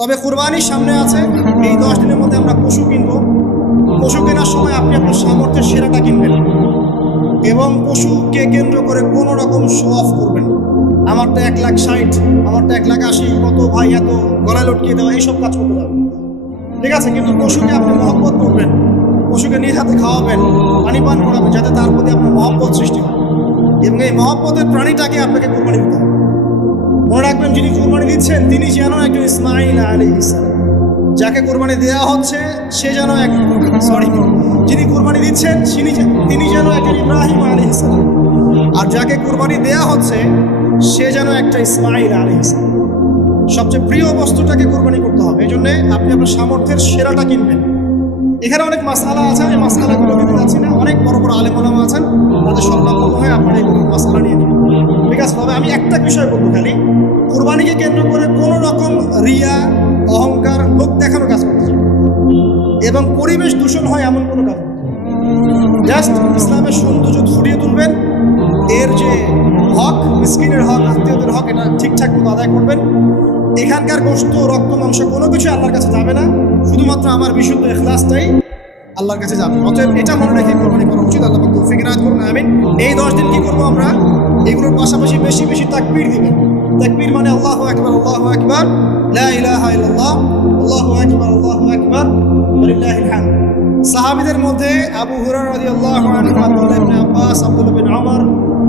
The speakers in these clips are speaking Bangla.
তবে কুরবানির সামনে আছে, এই 10 দিনের মধ্যে আমরা পশু কিনবো। পশু কেনার সময় আপনি আপনার সামর্থ্যের সেরাটা কিনবেন এবং পশুকে কেন্দ্র করে কোনো রকম শো অফ করবেন। আমারটা 1,60,000, আমারটা 1,80,000, কত ভাই এত গলায় লটকিয়ে দেওয়া, এইসব কাজ করতে হবে, ঠিক আছে? কিন্তু পশুকে আপনি মহব্বত করবেন, পশুকে নিজ হাতে খাওয়াবেন, পানি পান করাবেন, যাতে তার প্রতি আপনার মহব্বত সৃষ্টি হয় এবং এই মহব্বতের প্রাণীটাকে আপনাকে কোরবানি দিতে হবে। মনে রাখবেন, যিনি কোরবানি দিচ্ছেন তিনি যেন একজন ইসমাইল আলাইহিস সালাম, যাকে কোরবানি দেওয়া হচ্ছে সে যেন যিনি কোরবানি দিচ্ছেন তিনি যেন একজন ইব্রাহিম আলাইহিস সালাম, আর যাকে কোরবানি দেওয়া হচ্ছে সে যেন একটা ইসমাইল আলাইহিস সালাম। সবচেয়ে প্রিয় বস্তুটাকে কোরবানি করতে হবে। এই জন্য আপনি আপনার সামর্থ্যের সেরাটা কিনবেন। এখানে অনেক মাসআলা আছে, এই মাসআলাগুলো দিতে যাচ্ছি না। অনেক বড় বড় আলেম ওলামা আছেন, তাদের স্বর্ণাপন্ন হয়ে আপনারা এই মাসআলা নিয়ে নেবেন, ঠিক আছে? তবে আমি একটা বিষয় বলবো, খালি কোরবানিকে কেন্দ্র করে কোনো রকম রিয়া, অহংকার, লোক দেখানো কাজ করতে চাই এবং পরিবেশ দূষণ হয় এমন কোনো কাজ। জাস্ট ইসলামের সৌন্দর্য ফুটিয়ে তুলবেন, এর যে হক, মিসকিনের হক, আত্মীয়দের হক, এটা ঠিকঠাক মতো আদায় করবেন। এখানকার গোশত, রক্ত, মাংস কোনো কিছু আল্লাহর কাছে যাবে না, শুধুমাত্র আমার বিশুদ্ধ ইখলাসটাই আল্লাহর কাছে যাবে। অতএব এটা মনে রেখে কোরবানি করা উচিত। আল্লাহ পাক তৌফিক ইনায়াত করুন, আমিন। এই 10 দিন কি করবো আমরা? এগুলোর পাশাপাশি বেশি বেশি তাকবীর দিবেন। তাকবীর মানে আল্লাহু আকবার, আল্লাহু আকবার, লা ইলাহা ইল্লাল্লাহ, আল্লাহু আকবার, আল্লাহু আকবার, ওয়ালিল্লাহিল হামদ। সাহাবীদের মধ্যে আবু হুরায়রা রাদিয়াল্লাহু আনহু, আব্দুল্লাহ ইবনে আব্বাস, আব্দুল্লাহ বিন ওমর,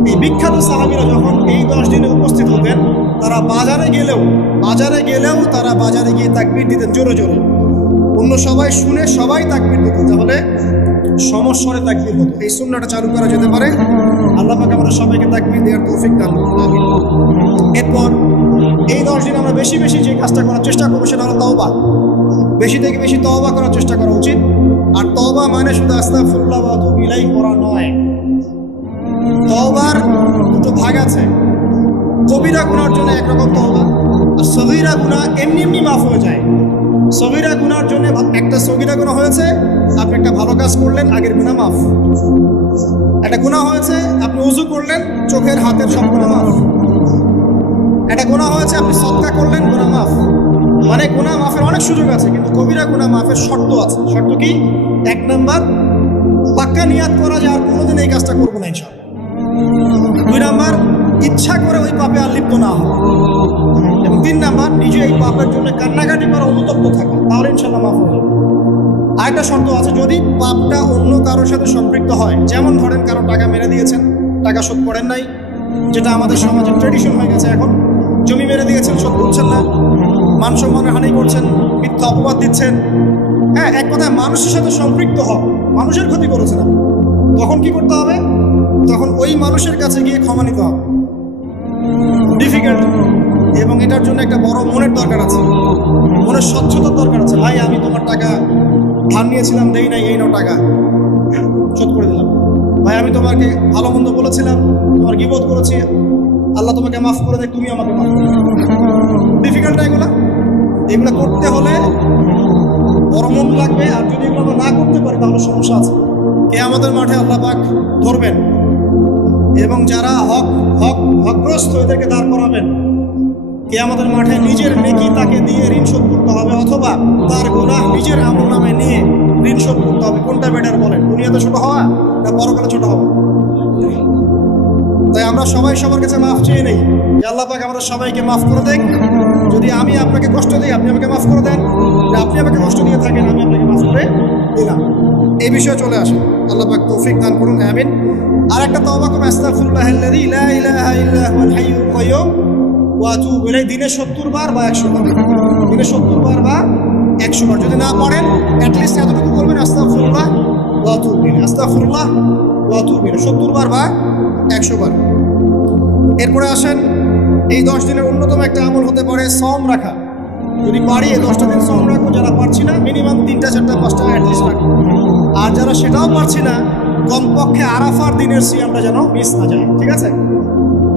এই বিখ্যাত সাহাবীরা যখন এই 10 দিনে উপস্থিত হতেন, তারা বাজারে গেলেও তারা বাজারে গিয়ে তাকবীর দিতেন জোরে জোরে। অন্য সবাই শুনে সবাই তাকবীর দিত, তাহলে সমস্বরে তাকবীর হতো। এই সুন্নাহটা চালু করা যেতে পারে। আল্লাহ পাক আমাদের সবাইকে তাকবীর দেওয়ার তৌফিক দান করুন, আমিন। এরপর এই 10 দিন আমরা বেশি বেশি যে কাজটা করার চেষ্টা করবো সেটা হলো তওবা। বেশি থেকে বেশি তওবা করার চেষ্টা করা উচিত। আর তওবা মানে শুধু আস্তাগফিরুল্লাহ ওয়া আতুবু ইলাইহি পড়া নয়। তওবার দুটো ভাগ আছে। কবিরা গুনার জন্য একরকম তওবা, আর সগীরা গুনাহ এমনি এমনি মাফ হয়ে যায়। সগীরা গুনার জন্য একটা সগীরা গুনাহ হয়েছে, আপনি একটা ভালো কাজ করলেন, আগের গুনাহ মাফ। একটা গুনাহ হয়েছে, আপনি ওযু করলেন, চোখের হাতের সব গুনাহ মাফ। একটা গুনাহ হয়েছে, আপনি সদকা করলেন, গুনাহ মাফ। মানে গুনাহ মাফের অনেক সুযোগ আছে, কিন্তু কবিরা গুনাহ মাফের শর্ত আছে। শর্ত কি? 1 নাম্বার, পাক্কা নিয়াত করা যে আর কোনোদিন এই কাজটা করবো না ইনশাআল্লাহ। 2 নাম্বার, ইচ্ছা করে ওই পাপে আর লিপ্ত না হওয়া। এবং 3 নাম্বার, নিজে এই পাপের জন্য কান্নাকাটি করা, অনুতপ্ত থাকা, তাহলে ইনশাআল্লাহ মাফ হয়ে যাবে। আরেকটা শর্ত আছে, যদি পাপটা অন্য কারোর সাথে সম্পৃক্ত হয়, যেমন ধরেন কারো টাকা মেরে দিয়েছেন, টাকা শোধ করেন নাই, যেটা আমাদের সমাজের ট্রেডিশন হয়ে গেছে এখন। জমি মেরে দিয়েছেন, শোধ করছেন না, মান সম্মানের হানি করছেন, মিথ্যা অপবাদ দিচ্ছেন। হ্যাঁ, এক কথায় মানুষের সাথে সম্পৃক্ত হওয়া, মানুষের ক্ষতি করেছেন আপনি। তখন কি করতে হবে? তখন ওই মানুষের কাছে গিয়ে ক্ষমা নিতে হবে। ডিফিকাল্ট, এবং এটার জন্য একটা বড় মনের দরকার আছে, মনের স্বচ্ছতার দরকার আছে। ভাই, আমি তোমার টাকা ধার নিয়েছিলাম, দেই নাই, এই নাও টাকা, শোধ করে দিলাম। ভাই, আমি তোমাকে ভালো মন্দ বলেছিলাম, তোমার গীবত করেছি, আল্লাহ তোমাকে মাফ করে দেয়, তুমি আমাকে মাফ করে দাও। ডিফিকাল্ট এগুলো করতে হলে বড় মন লাগবে। আর যদি এগুলো আমরা না করতে পারি তাহলে সমস্যা আছে। কিয়ামতের মাঠে আল্লাহ পাক ধরবেন এবং যারা হকগ্রস্ত এদেরকে দাঁড় করাবেন। কিয়ামতের মাঠে নিজের নেকি তাকে দিয়ে ঋণ শোধ করতে হবে, অথবা তার গুনাহ নিজের আমল নামে নিয়ে ঋণ শোধ করতে হবে। কোনটা বেটার বলেন? দুনিয়াতে ছোট হওয়া না পরকালে ছোট হওয়া? তাই আমরা সবাই সবার কাছে মাফ চেয়ে নেই যে আল্লাহ পাক আমাদের সবাইকে মাফ করে দেন। যদি আমি আপনাকে কষ্ট দিই, আপনি আমাকে মাফ করে দেন। আপনি আমাকে কষ্ট দিয়ে থাকেন, আমি আপনাকে মাফ করে দিলাম। এই বিষয়ে চলে আসে। আল্লাহ পাক তৌফিক দান করুন, আমিন। আর একটা তওবা করুন, আস্তাগফিরুল্লাহাল্লাযী লা ইলাহা ইল্লা হুয়াল হাইয়ুল কাইয়্যুম ওয়া আতুবু ইলাইহি। দিনে 70 বার বা 100 বার, দিনে 70 বার বা 100 বার। যদি না পারেন, অ্যাটলিস্ট এতটুকু করবেন, আস্তাগফিরুল্লাহ ওয়া আতুবু ইলাইহি, আস্তাগফিরুল্লাহ ওয়া আতুবু ইলাইহি, 70 বার বা 100 বার। এরপরে আসেন, এই 10 দিনের অন্যতম একটা আমল হতে পারে সওম রাখা। যদি পারি এই 10টা দিন সওম রাখবো। যারা পারছি না, মিনিমাম 3টা 4টা 5টা অ্যাটলিস্ট রাখবো। আর যারা সেটাও পারছি না, কমপক্ষে আরাফার দিনের সিয়ামটা যেন মিস না যায়, ঠিক আছে?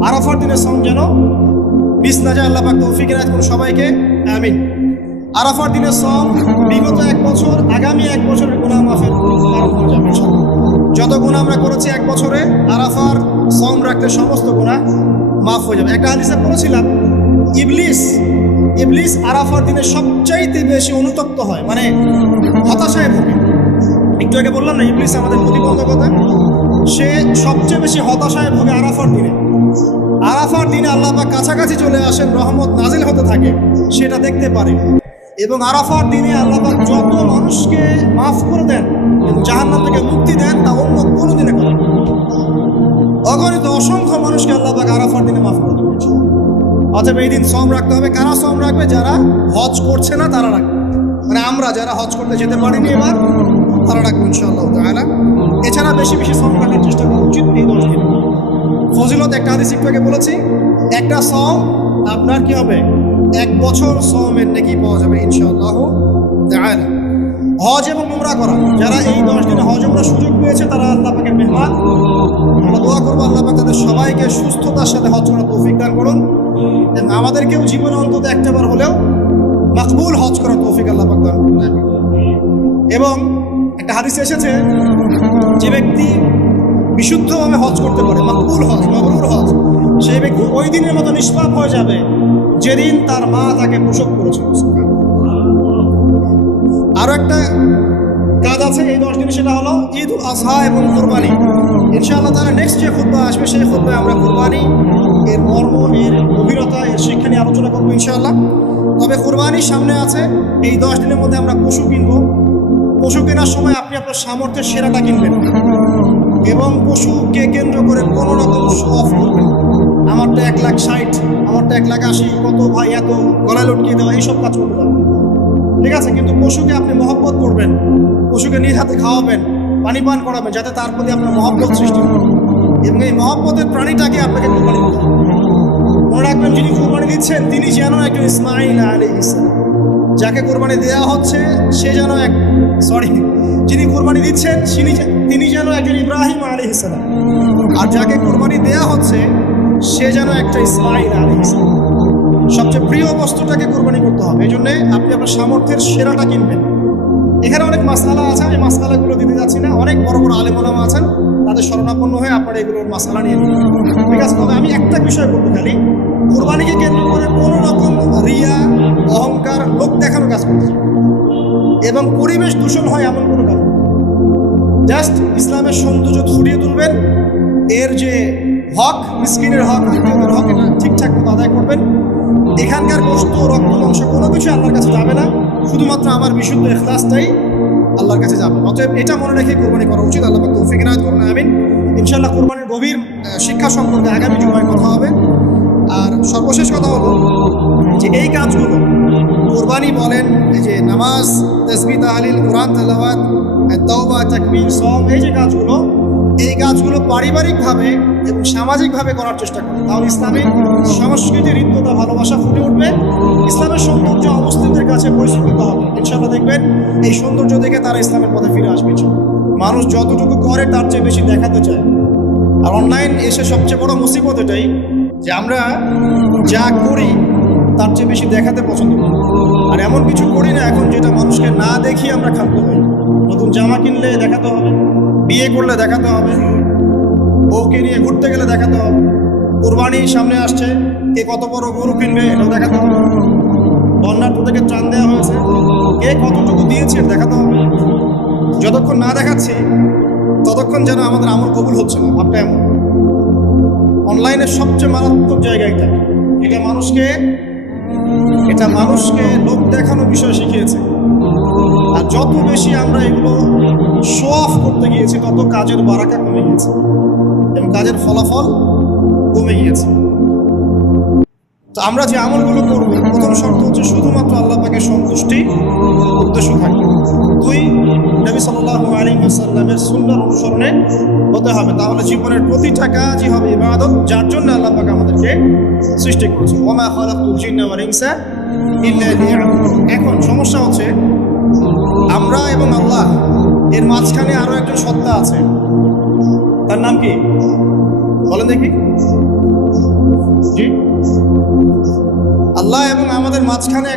আরাফার দিনের সওম যেন মিস না যায়। আল্লাহ পাক তৌফিক ইনায়াত করুন সবাইকে, আমিন। আরাফার দিনের সওম বিগত 1 বছর, আগামী 1 বছরের গুনাহ মাফের কারণ হয়ে যাবে ইনশাআল্লাহ। যত গুনাহ আমরা করেছি 1 বছরে, আরাফার সওম রাখলে সমস্ত গুনাহ মাফ হয়ে যাবে। একটা হাদিসে পড়েছিলাম, ইবলিস ইবলিস আরাফার দিনে সবচাইতে বেশি অনুতপ্ত হয়, মানে হতাশায় ভোগে। একটু আগে বললাম না, ইবলিস আমাদের প্রতিবন্ধকতা, সে সবচেয়ে বেশি হতাশায় ভোগে আরাফার দিনে। আরাফার দিনে আল্লাহ পাক কাছাকাছি চলে আসেন, রহমত নাজিল হতে থাকে, সেটা দেখতে পারে। এবং আরাফার দিনে আল্লাহ পাক যত মানুষকে মাফ করে দেন এবং জাহান্নাম থেকে মুক্তি দেন, তা অন্য কোনো দিনে করেন। অগণিত অসংখ্য মানুষকে আল্লাহ পাক আরাফার দিনে মাফ করে দেন। অতএব এই দিন শ্রম রাখতে হবে। কারা শ্রম রাখবে? যারা হজ করছে না তারা রাখবে, মানে আমরা যারা হজ করতে যেতে পারিনি এবার, তারা রাখবো ইনশাআল্লাহ তাআলা। এছাড়া বেশি বেশি শ্রম রাখার চেষ্টা করা উচিত এই 10 দিনে। ফজিলত একটা হাদিস একটু আগে বলেছি, একটা শ্রম আপনার কি হবে? 1 বছর শ্রমের নেকি পাওয়া যাবে ইনশাআল্লাহ তাআলা। হজ এবং উমরা করা, যারা এই 10 দিনে হজ উমরা সুযোগ পেয়েছে তারা আল্লাহ পাকের মেহমান। আমরা দোয়া করবো আল্লাহ পাক তাদের সবাইকে সুস্থতার সাথে হজ করার তৌফিক দান করুন, এবং আমাদেরকেও জীবনে অন্তত একটাবার হলেও মাকবুল হজ করার তৌফিক আল্লাহ পাক দান করুন। এবং একটা হাদিসে এসেছে, যে ব্যক্তি বিশুদ্ধভাবে হজ করতে পারে, মাকবুল হজ, মাবরুর হজ, সেই ব্যক্তি ওই দিনের মতো নিষ্পাপ হয়ে যাবে যেদিন তার মা তাকে প্রসব করেছে। আরও একটা কাজ আছে এই 10 দিনে, সেটা হলো ঈদ উল আজহা এবং কোরবানি। ইনশাআল্লাহ তাআলা নেক্সট যে খুতবা আসবে সেই খুতবায় আমরা কোরবানি, এর মর্ম, এর গভীরতা, এর শিক্ষা নিয়ে আলোচনা করবো ইনশাআল্লাহ। তবে কোরবানির সামনে আছে, এই 10 দিনের মধ্যে আমরা পশু কিনবো। পশু কেনার সময় আপনি আপনার সামর্থ্যের সেরাটা কিনবেন এবং পশুকে কেন্দ্র করে কোনো রকম শো অফ করবেন। আমারটা 1,60,000, আমারটা 1,80,000, কত ভাই এত, গলায় লটকিয়ে দেওয়া, এইসব কাজ করতে হবে, ঠিক আছে? কিন্তু পশুকে আপনি মহব্বত করবেন, পশুকে নিজ হাতে খাওয়াবেন, পানি পান করাবেন, যাতে তার প্রতি আপনার মহব্বত সৃষ্টি হয়, এবং এই মহব্বতের প্রাণীটাকে আপনাকে কোরবানি দিতে হবে। মনে রাখবেন, যিনি কোরবানি দিচ্ছেন তিনি যেন একজন ইসমাইল আলাইহিস সালাম, যাকে কোরবানি দেওয়া হচ্ছে সে যেন যিনি কোরবানি দিচ্ছেন তিনি যেন একজন ইব্রাহিম আলাইহিস সালাম, আর যাকে কোরবানি দেওয়া হচ্ছে সে যেন একটা ইসমাইল আলাইহিস সালাম। সবচেয়ে প্রিয় বস্তুটাকে কোরবানি করতে হবে। এই জন্যে আপনি আপনার সামর্থ্যের সেরাটা কিনবেন। এখানে অনেক মাসআলা আছে, আমি মাসআলাগুলো দিতে যাচ্ছি না। অনেক বড় বড় আলেম ওলামা আছেন, তাদের শরণাপন্ন হয়ে আপনারা এগুলোর মাসআলা নিয়ে নেবেন, ঠিক আছে? তবে আমি একটা বিষয় বলবো, খালি কোরবানিকে কেন্দ্র করে কোনো রকম রিয়া, অহংকার, লোক দেখানো কাজ করছে এবং পরিবেশ দূষণ হয় এমন কোনো কাজ। জাস্ট ইসলামের সৌন্দর্য ফুটিয়ে তুলবেন, এর যে হক, মিসকিনের হক, আত্মীয়দের হক, এটা ঠিকঠাক মতো আদায় করবেন। এখানকার গোশত, রক্ত, মাংস কোনো কিছু আল্লাহর কাছে যাবে না, শুধুমাত্র আমার বিশুদ্ধ ইখলাসটাই আল্লাহর কাছে যাবে। অতএব এটা মনে রেখে কোরবানি করা উচিত। আল্লাহ পাক তৌফিক ইনায়াত করুন, আমিন। ইনশাআল্লাহ কোরবানির গভীর শিক্ষা সম্পর্কে আগামী জুমায় কথা হবে। আর সর্বশেষ কথা হলো যে এই কাজগুলো, কোরবানি বলেন, এই যে নামাজ, তাসবিহ, তাহলিল, কোরআন তেলাওয়াত, তাওবা, তাকবীর, সওম, এই কাজগুলো পারিবারিকভাবে এবং সামাজিকভাবে করার চেষ্টা করেন, তাহলে ইসলামের সংস্কৃতি, হৃদ্যতা, ভালোবাসা ফুটে উঠবে। ইসলামের সৌন্দর্য অমুসলিমদের কাছে পরিস্ফুটিত হবে। ইনশাআল্লাহ দেখবেন এই সৌন্দর্য দেখে তারা ইসলামের পথে ফিরে আসবে। মানুষ যতটুকু করে তার চেয়ে বেশি দেখাতে চায়। আর অনলাইন এসে সবচেয়ে বড় মুসিবত এটাই যে আমরা যা করি তার চেয়ে বেশি দেখাতে পছন্দ করি। আর এমন কিছু করি না এখন যেটা মানুষকে না দেখিয়ে আমরা খাদ্য হই। নতুন জামা কিনলে দেখাতে হবে, বিয়ে করলে দেখাতে হবে, বউকে নিয়ে ঘুরতে গেলে দেখাতে হবে, কোরবানি সামনে আসছে, কে কত বড় গরু কিনবে এটাও দেখাতে হবে, বন্যার্থ থেকে ত্রাণ দেওয়া হয়েছে, কে কতটুকু দিয়েছে দেখাতে হবে। যতক্ষণ না দেখাচ্ছি ততক্ষণ যেন আমাদের আমল কবুল হচ্ছে না। ভাবটা এমন। অনলাইনের সবচেয়ে মারাত্মক জায়গা এটা। এটা মানুষকে লোক দেখানো বিষয় শিখিয়েছে। আর যত বেশি আমরা এগুলো শো অফ করতে গিয়েছি তত কাজের বারাকা কমে গিয়েছে এবং কাজের ফলাফল কমে গিয়েছে। তো আমরা যে আমলগুলো করব, প্রথম শর্ত হচ্ছে শুধুমাত্র আল্লাহ পাকের সন্তুষ্টি উদ্দেশ্য থাকবে। 2, নবী সাল্লাল্লাহু আলাইহি ওয়াসাল্লামের সুন্নাহর অনুসরণে হতে হবে। তাহলে জীবনের প্রতিটা কাজই হবে ইবাদত, যার জন্য আল্লাহ পাক আমাদেরকে সৃষ্টি করেছেন। ওয়া মা খালাকতুল জিন্না ওয়াল ইনসা ইল্লা লিয়াবুদুন। এখন সমস্যা হচ্ছে আমরা এবং আল্লাহ এর মাঝখানে আরো একজন সত্তা আছে। তার নাম কি বলেন দেখি? জি, আল্লাহ এবং আমাদের মাঝখানে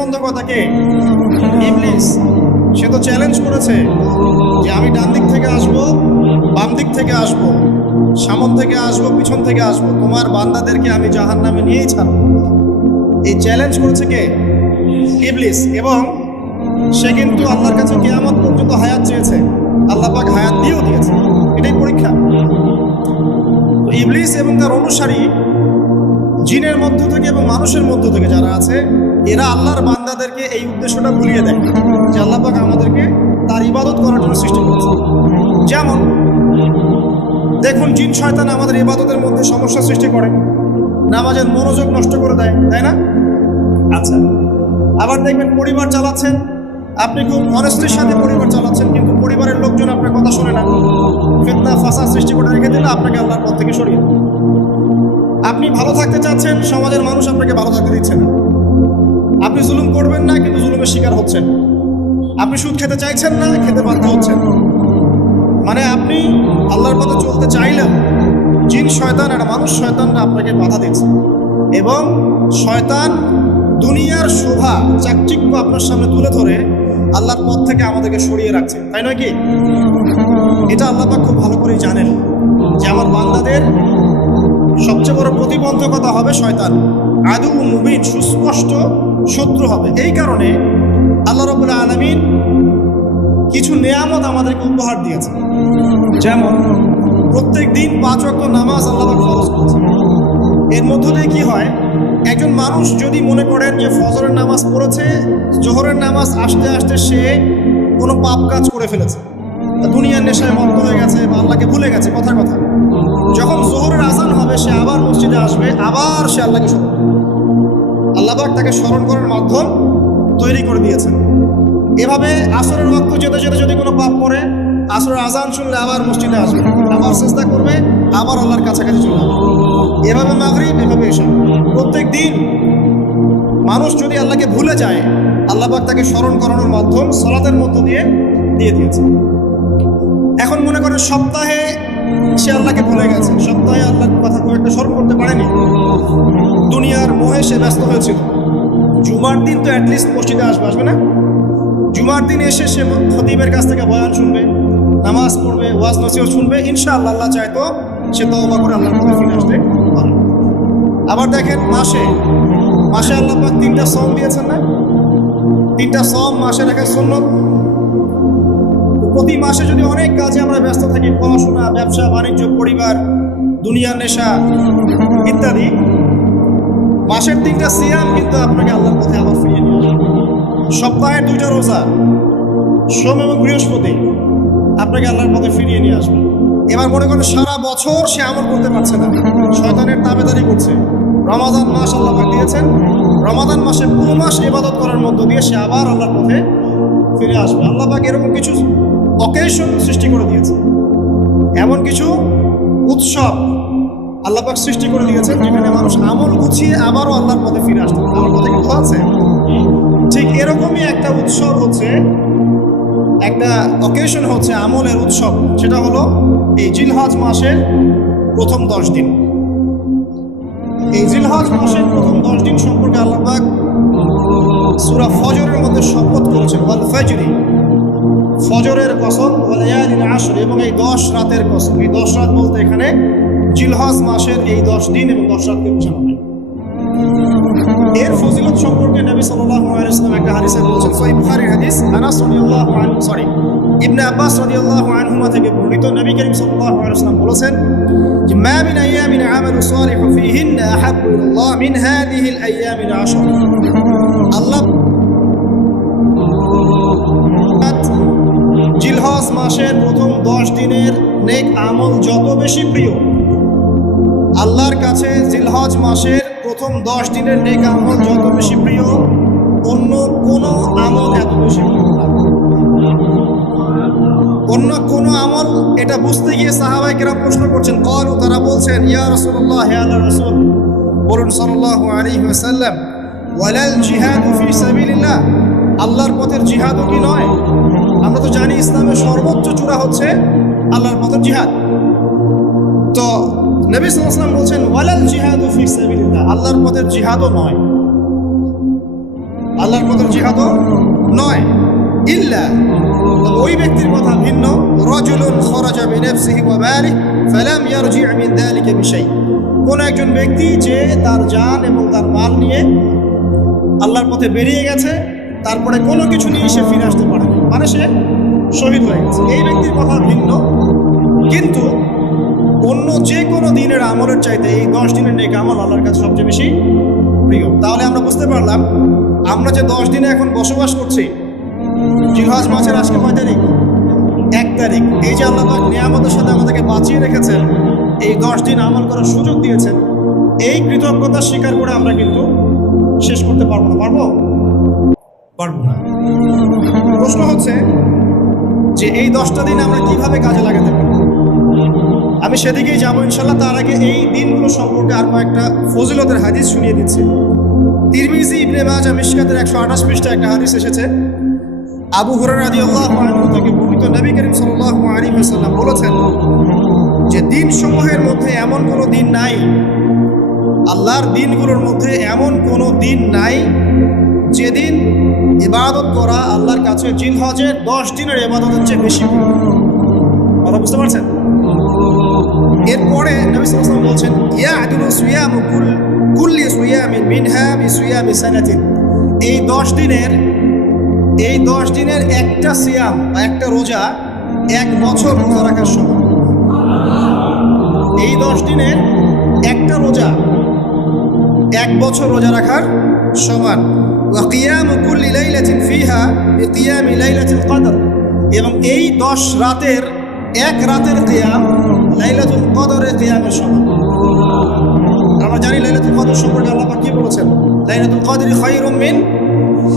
প্রতিবন্ধকতাকে ইবলিস সে তো চ্যালেঞ্জ করেছে যে আমি ডান দিক থেকে আসব, বাম দিক থেকে আসব, সামন থেকে আসব, পিছন থেকে আসব, তোমার বান্দাদেরকে আমি জাহান্নামে নিয়েই ছাড়ব। এই চ্যালেঞ্জ করেছে কে? ইবলিস। এবং সে কিন্তু আল্লাহর কাছে কিয়ামত পর্যন্ত হায়াত চেয়েছে, আল্লাহ পাক হায়াত দিয়েও দিয়েছে। এটাই পরীক্ষা। তো ইবলিস এবং তার অনুসারী জিনের মধ্য থেকে এবং মানুষের মধ্য থেকে যারা আছে, এরা আল্লাহর বান্দাদেরকে এই উদ্দেশ্যটা ভুলিয়ে দেয় যে আল্লাহ পাক আমাদেরকে তার ইবাদত করার জন্য সৃষ্টি করেছে। যেমন দেখুন, জিন শয়তান আমাদের ইবাদতের মধ্যে সমস্যা সৃষ্টি করে, নামাজের মনোযোগ নষ্ট করে দেয়, তাই না? আচ্ছা, আবার দেখবেন পরিবার চালাচ্ছেন, আপনি খুব অনেস্টির সাথে পরিবার চালাচ্ছেন, কিন্তু পরিবারের লোকজন আপনার কথা শোনে না, ফিতনা ফাসাদ সৃষ্টি করে রেখে দিলে আপনাকে আল্লাহর পথ থেকে সরিয়ে দেয়। আপনি ভালো থাকতে চাচ্ছেন, সমাজের মানুষ আপনাকে ভালো থাকতে দিচ্ছে না। আপনি জুলুম করবেন না, কিন্তু জুলুমের শিকার হচ্ছেন। আপনি সুদ খেতে চাইছেন না, খেতে বাধ্য হচ্ছেন। মানে আপনি আল্লাহর পথে চলতে চাইলেও জিন শয়তান আর মানুষ শয়তানরা আপনাকে বাধা দিচ্ছে, এবং শয়তান দুনিয়ার শোভা চাকচিক্য আপনার সামনে তুলে ধরে আল্লাহর পথ থেকে আমাদেরকে সরিয়ে রাখছে, তাই নয় কি? এটা আল্লাহ পাক খুব ভালো করেই জানেন যে আমার বান্দাদের সবচেয়ে বড় প্রতিবন্ধকতা হবে শয়তান, আদু মুবিন, সুস্পষ্ট শত্রু হবে। এই কারণে আল্লাহ রাব্বুল আলামিন কিছু নেয়ামত আমাদেরকে উপহার দিয়েছে। যেমন প্রত্যেক দিন 5 ওয়াক্ত নামাজ আল্লাহ পাক ফরজ করেছেন। এর মধ্য দিয়ে কি হয়, একজন মানুষ যদি মনে করেন যে ফজরের নামাজ পড়েছে, জোহরের নামাজ আসতে আসতে সে কোনো পাপ কাজ করে ফেলেছে, দুনিয়ার নেশায় মত্ত হয়ে গেছে বা আল্লাহকে ভুলে গেছে, কথার কথা, যখন জোহরের আজান হবে সে আবার মসজিদে আসবে, আবার সে আল্লাহকে স্মরণ করবে। আল্লাহ পাক তাকে স্মরণ করার মাধ্যম তৈরি করে দিয়েছেন। এভাবে আসরের ওয়াক্ত যেতে যেতে যদি কোনো পাপ করে, আসরের আজান শুনলে আবার মসজিদে আসবে, আবার চেষ্টা করবে, আবার আল্লাহর কাছাকাছি চলে আসবে। এভাবে মাগরিব, এভাবে এশা। প্রত্যেক দিন মানুষ যদি আল্লাহকে ভুলে যায়, আল্লাহ পাক তাকে স্মরণ করানোর মাধ্যম সালাতের মধ্য দিয়ে দিয়েছে। এখন মনে করেন সপ্তাহে সে আল্লাহকে ভুলে গেছে, সপ্তাহে আল্লাহর কথা খুব একটা স্মরণ করতে পারেনি, দুনিয়ার মোহে সে ব্যস্ত হয়েছিল। জুমার দিন তো অ্যাটলিস্ট মসজিদে আসবে না? জুমার দিন এসে সে খতিবের কাছ থেকে বয়ান শুনবে, নামাজ পড়বে, ওয়াজ নসিহত শুনবে, ইনশাআল্লাহ আল্লাহ চাইতো সে তওবা করে আল্লাহর পথে ফিরে আসতে পারে। আবার দেখেন মাসে আল্লাহ পাক 3টা সম দিয়েছেন না? 3টা সম মাসে রাখার সুন্নাত। প্রতি মাসে যদি অনেক কাজে আমরা ব্যস্ত থাকি, পড়াশোনা, ব্যবসা বাণিজ্য, পরিবার, দুনিয়ার নেশা ইত্যাদি, মাসের 3টা সিয়াম কিন্তু আপনাকে আল্লাহর পথে আবার ফিরিয়ে নিয়ে আসবে। সপ্তাহে 2টা রোজা, সোম এবং বৃহস্পতি, আপনাকে আল্লাহর পথে ফিরিয়ে নিয়ে আসবে। এবার মনে করেন সারা বছর সে আমল করতে পারছে না, শয়তানের তাবেদারি করছে। রমাদান মাস আল্লাহ পাক দিয়েছেন, রমাদান মাসে পুরো মাস ইবাদত করার মধ্য দিয়ে সে আবার আল্লাহর পথে ফিরে আসবে। আল্লাহ পাক এরকম কিছু অকেশন সৃষ্টি করে দিয়েছে, এমন কিছু উৎসব আল্লাহ পাক সৃষ্টি করে দিয়েছেন যেখানে মানুষ আমল গুছিয়ে আবারও আল্লাহর পথে ফিরে আসতে পারে। আমার পথে কিন্তু আছে। ঠিক এরকমই একটা উৎসব হচ্ছে, একটা অকেশন হচ্ছে আমলের উৎসব, সেটা হলো এই জিলহজ মাসের প্রথম 10 দিন। এই জিলহজ মাসের প্রথম 10 দিন সম্পর্কে আল্লাহ পাক সূরা ফজরের মধ্যে শপথ করেছেন, ওয়াল ফাজরি, ফজরের কসম, ওয়াল লায়ালিল আশর, এবং এই 10 রাতের কসম। এই 10 রাত বলতে এখানে জিলহজ মাসের এই 10 দিন এবং 10 রাতকে বোঝানো হয়। এর ফজিলত সম্পর্কে নবী সাল্লাল্লাহু আলাইহি ওয়াসাল্লাম একটা হাদিসে বলেছেন, সহিহ বুখারীর হাদিস, আনাস রাদিয়াল্লাহু আনহু, ইবনে আব্বাস রাদিয়াল্লাহু আনহুমা থেকে বর্ণিত, নবী করিম সাল্লাল্লাহু আলাইহি ওয়াসাল্লাম বলেছেন যে মা মিন আইয়ামিন আমালু সালিহু ফীহিন্না আহাব্বু ইলাল্লাহ মিন হাযিহিল আইয়ামিল আশর। আল্লাহ জিলহজ মাসের প্রথম 10 দিনের নেক আমল যত বেশি প্রিয়, আল্লাহর কাছে জিলহজ মাসের প্রথম 10 দিনের নেক আমল যত বেশি প্রিয়, অন্য কোনো আমল এত বেশি প্রিয় না। অন্য কোনো আমল, এটা বুঝতে গিয়ে সাহাবায়ে কেরাম প্রশ্ন করছেন, ক্বালু, তারা বলছেন, ইয়া রাসূলুল্লাহ, হে আল্লাহর রাসূল, বলুন সাল্লাল্লাহু আলাইহি ওয়াসাল্লাম, ওয়ালাল জিহাদু ফি সাবিলিল্লাহ, আল্লাহর পথের জিহাদও কি নয়? আমরা তো জানি ইসলামের সর্বোচ্চ চূড়া হচ্ছে আল্লাহর পথের জিহাদ। তো নবী সাল্লাল্লাহু আলাইহি ওয়াসাল্লাম বলছেন, ওয়ালাল জিহাদু ফি সাবিলিল্লাহ, আল্লাহর পথের জিহাদও নয়। আল্লাহর পথের জিহাদও নয়। ইল্লা, তবে ওই ব্যক্তির কথা ভিন্ন, রাজুলুন খারাজা বিনাফসিহি ওয়া মালিহি ফালাম ইয়ারজি' মিন যালিকা বিশাই, কোন একজন ব্যক্তি যে তার জান এবং তার মাল নিয়ে আল্লাহর পথে বেরিয়ে গেছে, তারপরে কোনো কিছু নিয়ে সে ফিরে আসতে পারেনি, মানে সে শহীদ হয়ে গেছে, এই ব্যক্তির কথা ভিন্ন। কিন্তু অন্য যে কোনো দিনের আমলের চাইতে এই 10 দিনের নেক আমল আল্লাহর কাছে সবচেয়ে বেশি প্রিয়। তাহলে আমরা বুঝতে পারলাম, আমরা যে 10 দিনে এখন বসবাস করছি, জিলহজ মাসের আজকে কয় তারিখ? 1 তারিখ। এই যে আল্লাহ পাক নিয়ামতের সাথে আমাদেরকে বাঁচিয়ে রেখেছেন, এই 10 দিন আমল করার সুযোগ দিয়েছেন, এই কৃতজ্ঞতা স্বীকার করে আমরা কিন্তু শেষ করতে পারবো না। পারবো না। প্রশ্ন হচ্ছে যে এই 10টা দিন আমরা কিভাবে কাজে লাগাতে পারবো। আমি সেদিকেই যাবো ইনশাল্লাহ। তার আগে এই দিনগুলো সম্পর্কে আর কয়েকটা ফজিলতের হাদিস শুনিয়ে দিচ্ছি। তিরমিজি, ইবনে মাজাহ, মিশকাতের 128 পৃষ্ঠায় একটা হাদিস এসেছে। আবু হুরায়রা রাদিয়াল্লাহু আনহু থেকে বর্ণিত, নবী করিম সাল্লাল্লাহু আলাইহি ওয়াসাল্লাম বলেছেন যে দিনসমূহের মধ্যে এমন কোনো দিন নাই, আল্লাহর দিনগুলোর মধ্যে এমন কোনো দিন নাই যেদিন ইবাদত করা আল্লাহর কাছে জিলহজের 10 দিনের ইবাদতের চেয়ে বেশি। কথা বুঝতে পারছেন? এরপরে নবী সাল্লাল্লাহু আলাইহি ওয়াসাল্লাম বলছেন, ইয়াদুলু সিয়ামু কুল্লি সিয়ামিন মিনহা বিসিয়ামি সানাতিন, এই 10 দিনের একটা সিয়াম বা একটা রোজা 1 বছর রোজা রাখার সমান। এই 10 দিনের একটা রোজা 1 বছর রোজা রাখার সমান। ওয়া কিয়ামু কুল্লি লাইলাতিন ফিহা বিকিয়ামি লাইলাতিল কদর, এবং এই 10 রাতের এক রাতের কিয়াম লাইলাতুল কদরের কিয়ামের সমান। আমরা জানি লাইলাতুল কদর সম্পর্কে আল্লাহ পাক কি বলেছেন, লাইলাতুল কদরি খায়রুম মিন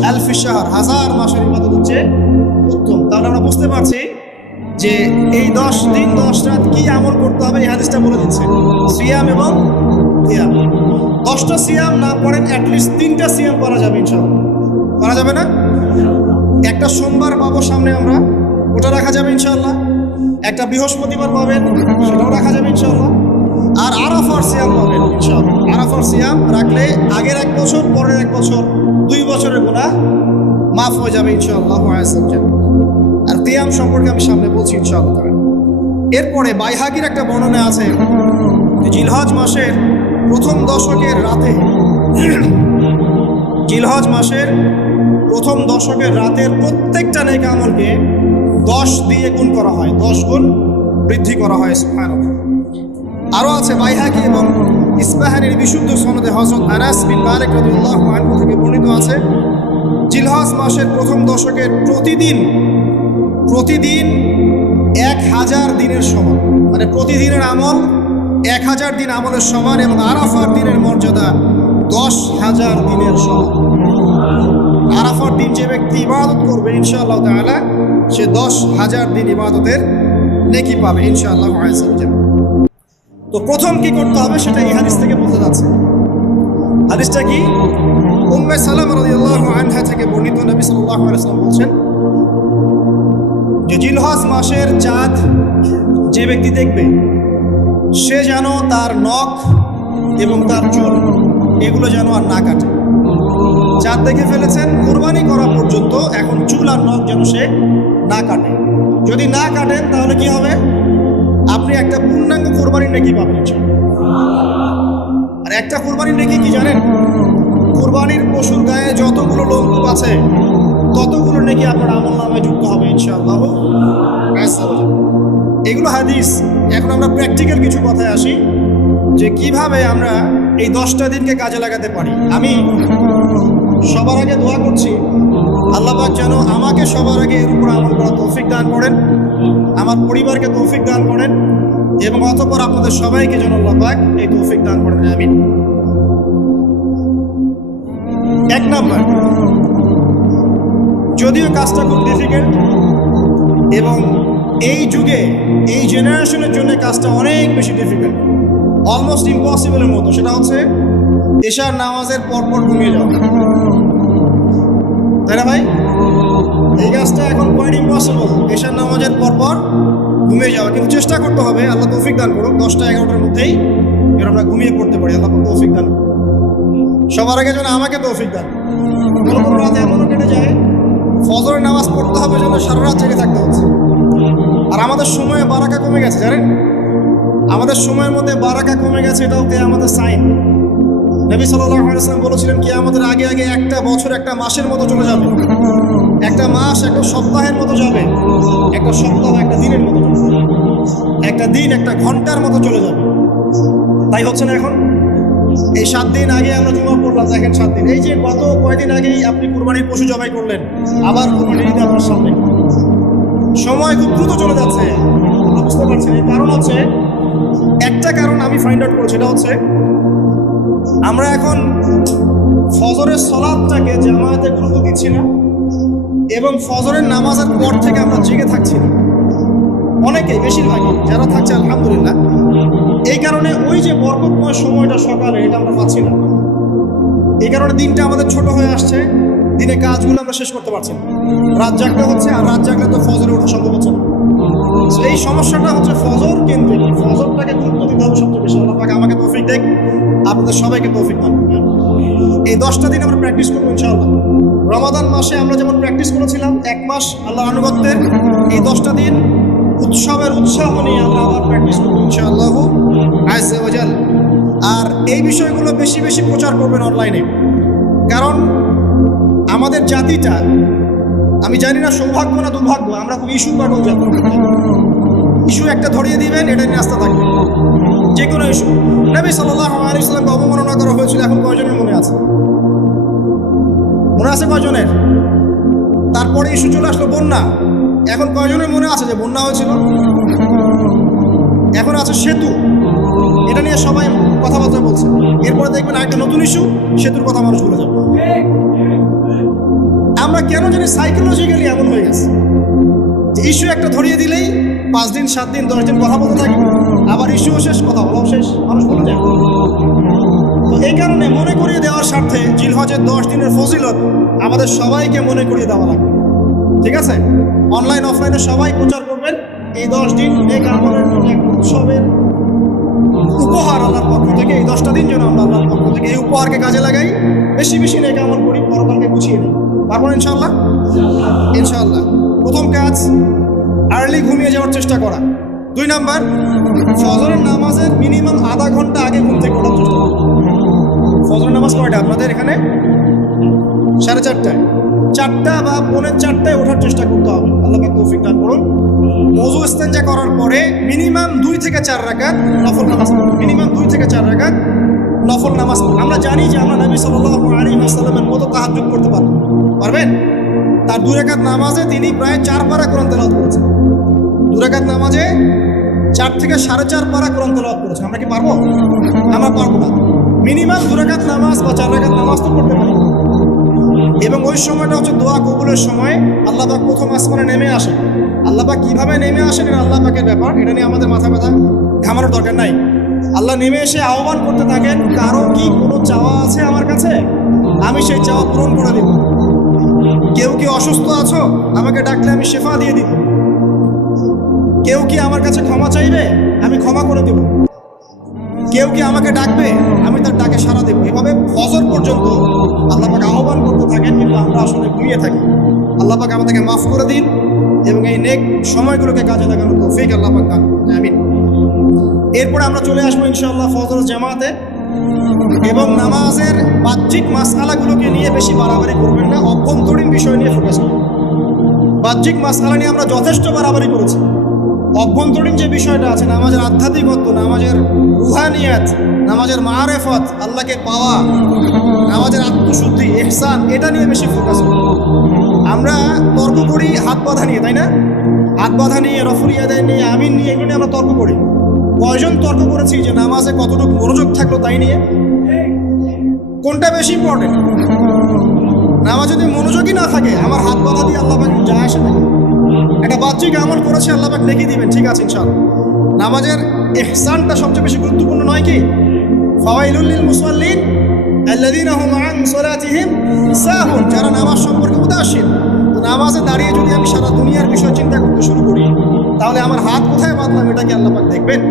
আলফি শাহর, 1000 মাসের ইবাদত হচ্ছে উত্তম। তাহলে আমরা বুঝতে পারছি যে এই 10 দিন 10 রাত কি আমল করতে হবে, এই হাদিসটা বলে দিচ্ছে, সিয়াম এবং কিয়াম। 10টা সিয়াম না পড়েন, অ্যাটলিস্ট 3টা সিয়াম করা যাবে ইনশাআল্লাহ। করা যাবে না? একটা সোমবার পাবো সামনে আমরা, ওটা রাখা যাবে ইনশাআল্লাহ। একটা বৃহস্পতিবার পাবেন, সেটাও রাখা যাবে ইনশাআল্লাহ। আর আরাফার সিয়াম পাবেন ইনশাআল্লাহ। আরাফার সিয়াম রাখলে আগের 1 বছর, পরের 1 বছর, 2 বছরের গুনাহ মাফ হয়ে যাবে ইনশাআল্লাহ। আর কিয়াম সম্পর্কে আমি সামনে বলছি ইনশাআল্লাহ। এরপরে বাইহাকির একটা বর্ণনা আছে, জিলহজ মাসের প্রথম দশকের রাতে, জিলহজ মাসের প্রথম দশকের রাতের প্রত্যেকটা নেক আমলকে 10 দিয়ে গুণ করা হয়, 10 গুণ বৃদ্ধি করা হয়। সুবহানাল্লাহ। আরও আছে বাইহাকি এবং ইসবাহানির বিশুদ্ধ সনদে হযরত আনাস বিন মালিক রাদিয়াল্লাহু আনহু থেকে বর্ণিত আছে, জিলহজ মাসের প্রথম দশকের প্রতিদিন 1000 দিনের সমান, মানে প্রতিদিনের আমল 1000 দিন আমলের সমান, এবং আরাফার দিনের মর্যাদা 10,000 দিনের সমান। আরাফার দিন যে ব্যক্তি ইবাদত করবে ইনশাআল্লাহ তাআলা, সে 10,000 দিন ইবাদতের নেকি পাবে ইনশাআল্লাহ। তো প্রথম কি করতে হবে সেটা এই হাদিস থেকে বোঝা যাচ্ছে। হাদিসটা কি? উম্মে সালামা রাদিয়াল্লাহু আনহা থেকে বর্ণিত, নবী সাল্লাল্লাহু আলাইহি ওয়াসাল্লাম বলছেন যে জিলহজ মাসের চাঁদ যে ব্যক্তি দেখবে, সে যেন তার নখ এবং তার চুল এগুলো যেন আর না কাটে। চাঁদ দেখে ফেলেছেন, কুরবানি করা পর্যন্ত এখন চুল আর নখ যেন সে না কাটে। যদি না কাটেন তাহলে কি হবে? আপনি একটা পূর্ণাঙ্গ কোরবানির নেকি পাবেন। আর একটা কোরবানির নেকি কি জানেন? কোরবানির পশুর গায়ে যতগুলো লোমকূপ আছে ততগুলো নেকি আপনার আমল নামে যুক্ত হবে ইনশাআল্লাহ। এগুলো হাদিস। এখন আমরা প্র্যাকটিক্যাল কিছু কথায় আসি যে কিভাবে আমরা এই 10টা দিনকে কাজে লাগাতে পারি। আমি সবার আগে দোয়া করছি, আল্লাহ পাক যেন আমাকে সবার আগে এর উপর আমল করার তৌফিক দান করেন, আমার পরিবারকে তৌফিক দান করেন, এবং অতঃপর আপনাদের সবাইকে যেন আল্লাহ পাক এই তৌফিক দান করেন, আমিন। 1 নাম্বার, যদিও কাজটা খুব ডিফিকাল্ট এবং এই যুগে এই জেনারেশনের জন্য কাজটা অনেক বেশি ডিফিকাল্ট, অলমোস্ট ইম্পসিবলের মতো, সেটা হচ্ছে এশার নামাজের পরপর ঘুমিয়ে যাওয়া। তাই না ভাই? এই কাজটা এখন কোয়াইট ইম্পসিবল, এশার নামাজের পরপর ঘুমিয়ে যাওয়া। কিন্তু চেষ্টা করতে হবে, আল্লাহ তৌফিক দান করুক, 10টা 11টার মধ্যেই যেন আমরা ঘুমিয়ে পড়তে পারি। আল্লাহ তৌফিক দান করুক। সবার আগে যেন আমাকে তৌফিক দান। কোনো কোনো রাতে এমনও কেটে যায় ফজরের নামাজ পড়তে হবে যেন সারা রাত জেগে থাকতে হচ্ছে। আর আমাদের সময়ে বারাকা কমে গেছে, জানেন? আমাদের সময়ের মধ্যে বারাকা কমে গেছে, এটাও আমাদের সাইন। নবী সাল্লাল্লাহু আলাইহি ওয়াসাল্লাম বলেছিলেন কি আমাদের আগে আগে একটা বছর একটা মাসের মতো চলে যাবে, একটা মাস একটা সপ্তাহের মতো যাবে, একটা সপ্তাহ একটা দিনের মতো চলে যাবে, একটা দিন একটা ঘন্টার মতো চলে যাবে। তাই হচ্ছে না এখন? এই 7 দিন আগে আমরা জুমা পড়লাম, দেখেন 7 দিন। এই যে গত কয়েকদিন আগেই আপনি কুরবানির পশু জবাই করলেন, আবার কুরবানির ঈদ আপনার সামনে। সময় খুব দ্রুত চলে যাচ্ছে, আমরা বুঝতে পারছি। এর কারণ হচ্ছে, একটা কারণ আমি ফাইন্ড আউট করেছি, এটা হচ্ছে আমরা এখন ফজরের সালাতটাকে জামায়াতে গুরুত্ব দিচ্ছি না, এবং ফজরের নামাজের পর থেকে আমরা জেগে থাকছি না। অনেকেই, বেশিরভাগই যারা থাকছে আলহামদুলিল্লাহ। এই কারণে ওই যে বরকতময় সময়টা সকালে, এটা আমরা পাচ্ছি না। এই কারণে দিনটা আমাদের ছোট হয়ে আসছে, দিনে কাজগুলো আমরা শেষ করতে পারছি না। রাত জাগতে হচ্ছে, আর রাত জাগলে তো ফজরে ওঠা সম্ভব হচ্ছে না। এই সমস্যাটা হচ্ছে ফজর কেন্দ্রিক। ফজরটাকে গুরুত্ব দিতে হবে সবচেয়ে বেশি। আল্লাহ পাক আমাকে তৌফিক দেখ, আপনাদের সবাইকে তৌফিক দান। এই 10টা দিন আমরা প্র্যাকটিস করবো ইনশাআল্লাহ। রমাদান মাসে আমরা যেমন প্র্যাকটিস করেছিলাম 1 মাস আল্লাহর আনুগত্যের, এই 10টা দিন উৎসবের উৎসাহ নিয়ে আমরা আবার প্র্যাকটিস করবো ইনশাআল্লাহু আযজা ওয়া জাল। আর এই বিষয়গুলো বেশি বেশি প্রচার করবেন অনলাইনে, কারণ আমাদের জাতিটা, আমি জানি না সৌভাগ্য না দুর্ভাগ্য, আমরা খুব ইস্যু পাগল জাতি। ইস্যু একটা ধরিয়ে দিবেন, এটা নিয়ে আস্থা থাকবে, যে কোনো ইস্যু। নবী সাল্লাল্লাহু আলাইহি ওয়াসাল্লামকে অবমাননা করা হয়েছিল, এখন কয়জনের মনে আছে? মনে আছে কয়জনের? তারপরে ইস্যু চলে আসলো বন্যা, এখন কয়জনের মনে আছে যে বন্যা হয়েছিল? এখন আছে সেতু, এটা নিয়ে সবাই কথাবার্তা বলছে। এরপরে দেখবেন আরেকটা নতুন ইস্যু, সেতুর কথা মানুষ ভুলে যাবে। আমরা কেন জানি সাইকোলজিক্যালি এমন হয়ে গেছে যে ইস্যু একটা ধরিয়ে দিলেই 5 দিন 7 দিন 10 দিন কথা বলতে থাকি, আবার ইস্যুও শেষ, কথা বলাও শেষ, মানুষ ভুলে যায়। তো এই কারণে মনে করিয়ে দেওয়ার স্বার্থে জিলহজের 10 দিনের ফজিলত আমাদের সবাইকে মনে করিয়ে দেওয়া লাগবে, ঠিক আছে? অনলাইন অফলাইনে সবাই প্রচার করবেন। এই 10 দিন নেক আমলের জন্য এক উৎসবের উপহার আল্লাহর পক্ষ থেকে। এই 10টা দিন যেন আমরা আল্লাহর পক্ষ থেকে এই উপহারকে কাজে লাগাই, বেশি বেশি নেক আমল করি, পরকালকে গুছিয়ে নিই। পারবো ইনশাআল্লাহ? ইনশাআল্লাহ। প্রথম কাজ, আর্লি ঘুমিয়ে যাওয়ার চেষ্টা করা। 2 নাম্বার, ফজরের নামাজের মিনিমাম আধা ঘন্টা আগে ঘুম থেকে ওঠার চেষ্টা করা। ফজরের নামাজ কয়টা আপনাদের এখানে? 4:30টায়। 4টা বা 4:45টায় ওঠার চেষ্টা করতে হবে। আল্লাহ পাক তৌফিক দান করুন। ওযু ইস্তেনজা করার পরে মিনিমাম 2 থেকে 4 রাকাত নফল নামাজ পড়ুন। মিনিমাম 2 থেকে 4 রাকাত নফল নামাজ পড়ুন। আমরা জানি যে আমরা নবী সাল্লাল্লাহু আলাইহি ওয়াসাল্লামের মতো তাহাজ্জুদ করতে পারবেন? তার 2 রাকাত নামাজে তিনি প্রায় 4 পারা কোরআন তেলাওয়াত করেছেন। 2 রাকাত নামাজে 4 থেকে 4.5 পারা কোরআন তেলাওয়াত করেছেন। আমরা কি পারবো? আমরা পারবো না। মিনিমাম 2 রাকাত নামাজ বা 4 রাকাত নামাজ তো পড়তে পারি। এবং ওই সময়টা হচ্ছে দোয়া কবুলের সময়। আল্লাহ পাক প্রথম আসমানে নেমে আসেন। আল্লাহ পাক কীভাবে নেমে আসেন এটা আল্লাহ পাকের ব্যাপার, এটা নিয়ে আমাদের মাথা ব্যথা ঘামানোর দরকার নাই। আল্লাহ নেমে এসে আহ্বান করতে থাকেন, কারো কি কোনো চাওয়া আছে আমার কাছে? আমি সেই চাওয়া পূরণ করে দেব। কেউ কি অসুস্থ আছো? আমাকে ডাকলে আমি শেফা দিয়ে দিব। কেউ কি আমার কাছে ক্ষমা চাইবে? আমি ক্ষমা করে দেব। কেউ কি আমাকে ডাকবে? আমি তার ডাকে সাড়া দেব। এভাবে ফজর পর্যন্ত আল্লাহ পাক আহ্বান করতে থাকেন, কিন্তু আমরা আসলে ঘুমিয়ে থাকি। আল্লাহ পাক আমাদেরকে মাফ করে দিন এবং এই নেক সময়গুলোকে কাজে লাগানোর তৌফিক আল্লাহ পাক দান করুন। আমিন। এরপরে আমরা চলে আসবো ইনশাআল্লাহ ফজর জামাতে, এবং নামাজের বাহ্যিক মাসআলাগুলোকে নিয়ে বেশি বাড়াবাড়ি করবেন না, অভ্যন্তরীণ বিষয় নিয়ে ফোকাস করবেন। বাহ্যিক মাসআলা নিয়ে আমরা যথেষ্ট বাড়াবাড়ি করেছি। অভ্যন্তরীণ যে বিষয়টা আছে, নামাজের আধ্যাত্মিকত্ব, নামাজের রুহানিয়াত, নামাজের মাআরিফাত, আল্লাহকে পাওয়া, নামাজের আত্মশুদ্ধি, ইহসান, এটা নিয়ে বেশি ফোকাস করি। আমরা তর্ক করি হাত বাঁধা নিয়ে, তাই না? হাত বাঁধা নিয়ে, রফুল ইয়াদাইন নিয়ে, আমিন নিয়ে, এগুলো নিয়ে আমরা তর্ক করি। কয়জন তর্ক করেছি যে নামাজে কতটুকু মনোযোগ থাকলো তাই নিয়ে? কোনটা বেশি ইম্পর্টেন্ট? নামাজ যদি মনোযোগই না থাকে, আমার হাত বাঁধা দিয়ে আল্লাহ পাক যায় আসে না। একটা বাহ্যিক আমল করেছে, আল্লাহ পাক লিখে দিবেন, ঠিক আছে ইনশাআল্লাহ। নামাজের ইহসানটা সবচেয়ে বেশি গুরুত্বপূর্ণ নয় কি? ফাওয়াইলুল লিল মুসাল্লিন আল্লাযীনা হুম আন সালাতিহিম সাহুন, যারা নামাজ সম্পর্কে উদাসীন। তো নামাজে দাঁড়িয়ে যদি আমি সারা দুনিয়ার বিষয় চিন্তা করতে শুরু করি, তাহলে আমার হাত কোথায় বাঁধলাম এটা কি আল্লাহ পাক দেখবেন?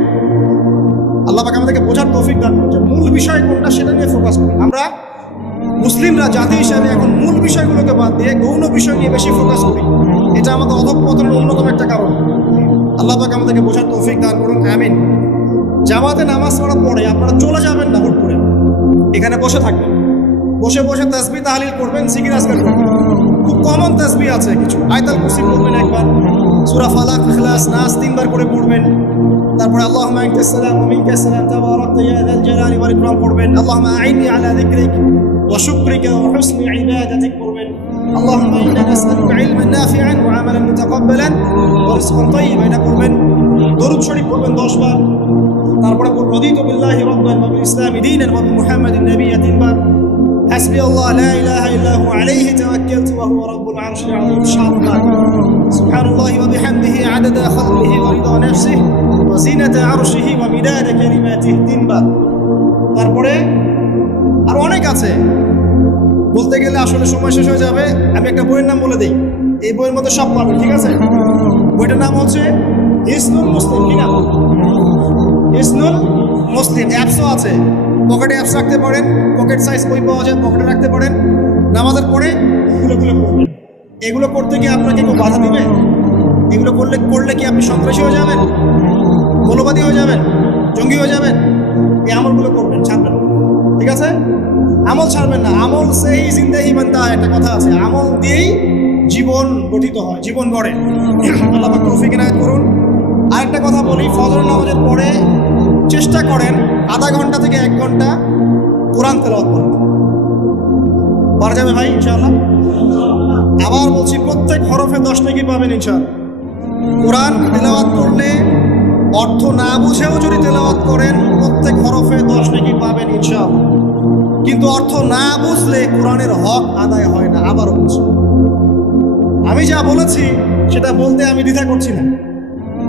আল্লাহ পাক আমাদেরকে বোঝার তৌফিক দান করুন, মূল বিষয় কোনটা সেটা নিয়ে ফোকাস করি। আমরা মুসলিমরা জাতি হিসাবে এখন মূল বিষয়গুলোকে বাদ দিয়ে গৌণ বিষয় নিয়ে বেশি ফোকাস করি। এটা আমাদের অধঃপতনের অন্যতম একটা কারণ। আল্লাহ পাক আমাদেরকে বোঝার তৌফিক দান করুন, আমিন। জামাতে নামাজ পড়ার পরে আপনারা চলে যাবেন না হুট করে, এখানে বসে থাকবেন, বসে বসে তাসবিহ তাহলিল করবেন, জিকির আজকার করবেন। খুব কমন তাসবিহ আছে কিছু, আয়াতুল কুরসি পড়বেন একবার, সূরা ফালাক, ইখলাস, নাস 3 বার করে পড়বেন। তারপরে আল্লাহুম্মা আনতাস সালাম ওয়া মিনকাস সালাম তাবারাকতা ইয়া যাল জালালি ওয়াল ইকরাম পড়বেন। আল্লাহুম্মা আইন্নি আলা যিকরিক ওয়া শুকরিকা ওয়া হুসনি ইবাদাতিক পড়বেন। আল্লাহুম্মা ইন্না নাসআলুকা ইলমান নাফিআন ওয়া আমালান মুতাকাব্বালান ওয়া রিজকান তাইয়্যিবান, এটা পড়বেন। দরুদ শরীফ পড়বেন 10 বার। তারপরে রাদিতু বিল্লাহি রাব্বান ওয়া বিল ইসলামি দীনান ওয়া বিমুহাম্মাদিন নাবিয়্যান 3 বার। حسبي الله لا إله إلا هو عليه توكلت وهو رب العرش العظيم 7 বার। سبحان الله وبحمده عدد خلقه ورضا نفسه وزينة عرشه ومداد كلماته 3 বার। তারপরে আর অনেক আছে, বলতে গেলে আসলে সময় শেষ হয়ে যাবে। আমি একটা বইয়ের নাম বলে দিই, এই বইয়ের মধ্যে সব পাবেন, ঠিক আছে? বইটার নাম হচ্ছে হিসনুল মুসলিম। কি নাম? হিসনুল মুসলিম। অ্যাপসও আছে, পকেটে অ্যাপস রাখতে পারেন, পকেট সাইজ বই পাওয়া যায়, পকেটে রাখতে পারেন। নামাজের পরে খুলে খুলে পড়বেন। এগুলো করতে গিয়ে আপনাকে কেউ বাধা দিবে? এগুলো করলে কি আপনি সন্ত্রাসী হয়ে যাবেন, মৌলবাদী হয়ে যাবেন, জঙ্গি হয়ে যাবেন? এই আমলগুলো করবেন, ছাড়বেন, ঠিক আছে? আমল ছাড়বেন না। আমল সেই জিন্দেহি বানতা, একটা কথা আছে, আমল দিয়েই জীবন গঠিত হয়, জীবন গড়ে। আল্লাহ পাক তৌফিক ইনায়াত করুন। আরেকটা কথা বলি, ফজর নামাজের পরে চেষ্টা করেন আধা ঘন্টা থেকে 1 ঘন্টা কোরআন তেলাওয়াত করতে। পারা যাবে ভাই ইনশাআল্লাহ? আবার বলছি, প্রত্যেক হরফে 10 নেকি পাবেন ইনশাআল্লাহ। কোরআন তেলাওয়াত করলে অর্থ না বুঝেও যদি তেলাওয়াত করেন, প্রত্যেক হরফে 10 নেকি পাবেন ইনশাআল্লাহ। কিন্তু অর্থ না বুঝলে কোরআনের হক আদায় হয় না। আবারও বলছি, আমি যা বলেছি সেটা বলতে আমি দ্বিধা করছি না।